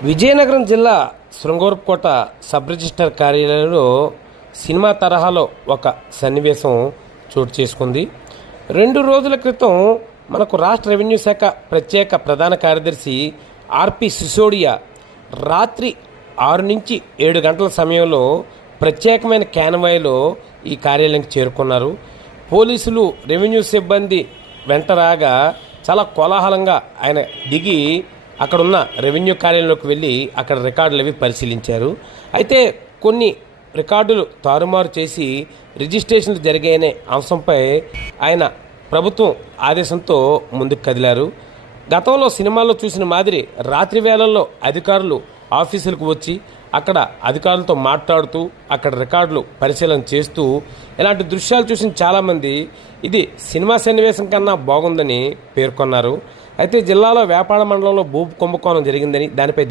విజయనగరం జిల్లా Srungavarapukota sub register కార్యాలయంలో cinema తరహాలో ఒక సన్నివేశం చోటు చేసుకుంది. 2 రోజుల క్రితం మనకు రాష్ట్ర రెవెన్యూ శాఖ ప్రత్యేక ప్రధాన కార్యదర్శి ఆర్పి సిసోడియా రాత్రి 6 నుంచి 7 గంటల సమయంలో ప్రత్యేకమైన క్యాన్వాయ్లో ఈ కార్యాలయానికి చేరుకున్నారు. పోలీసులు, రెవెన్యూ సిబ్బంది వెంట రాగా చాలా కోలాహలంగా ఆయన దిగి అక్కడున్న రెవెన్యూ కార్యాలయంలోకి వెళ్ళి అక్కడ రికార్డులు అవి పరిశీలించారు. అయితే కొన్ని రికార్డులు తారుమారు చేసి రిజిస్ట్రేషన్లు జరిగాయనే అంశంపై ఆయన ప్రభుత్వం ఆదేశంతో ముందుకు కదిలారు. గతంలో సినిమాల్లో చూసిన మాదిరి రాత్రి వేళల్లో అధికారులు ఆఫీసులకు వచ్చి అక్కడ అధికారులతో మాట్లాడుతూ అక్కడ రికార్డులు పరిశీలన చేస్తూ ఇలాంటి దృశ్యాలు చూసిన చాలామంది ఇది సినిమా సన్నివేశం కన్నా బాగుందని పేర్కొన్నారు. అయితే జిల్లాలో వేపాడ మండలంలో భూ కుంభకోణం జరిగిందని, దానిపై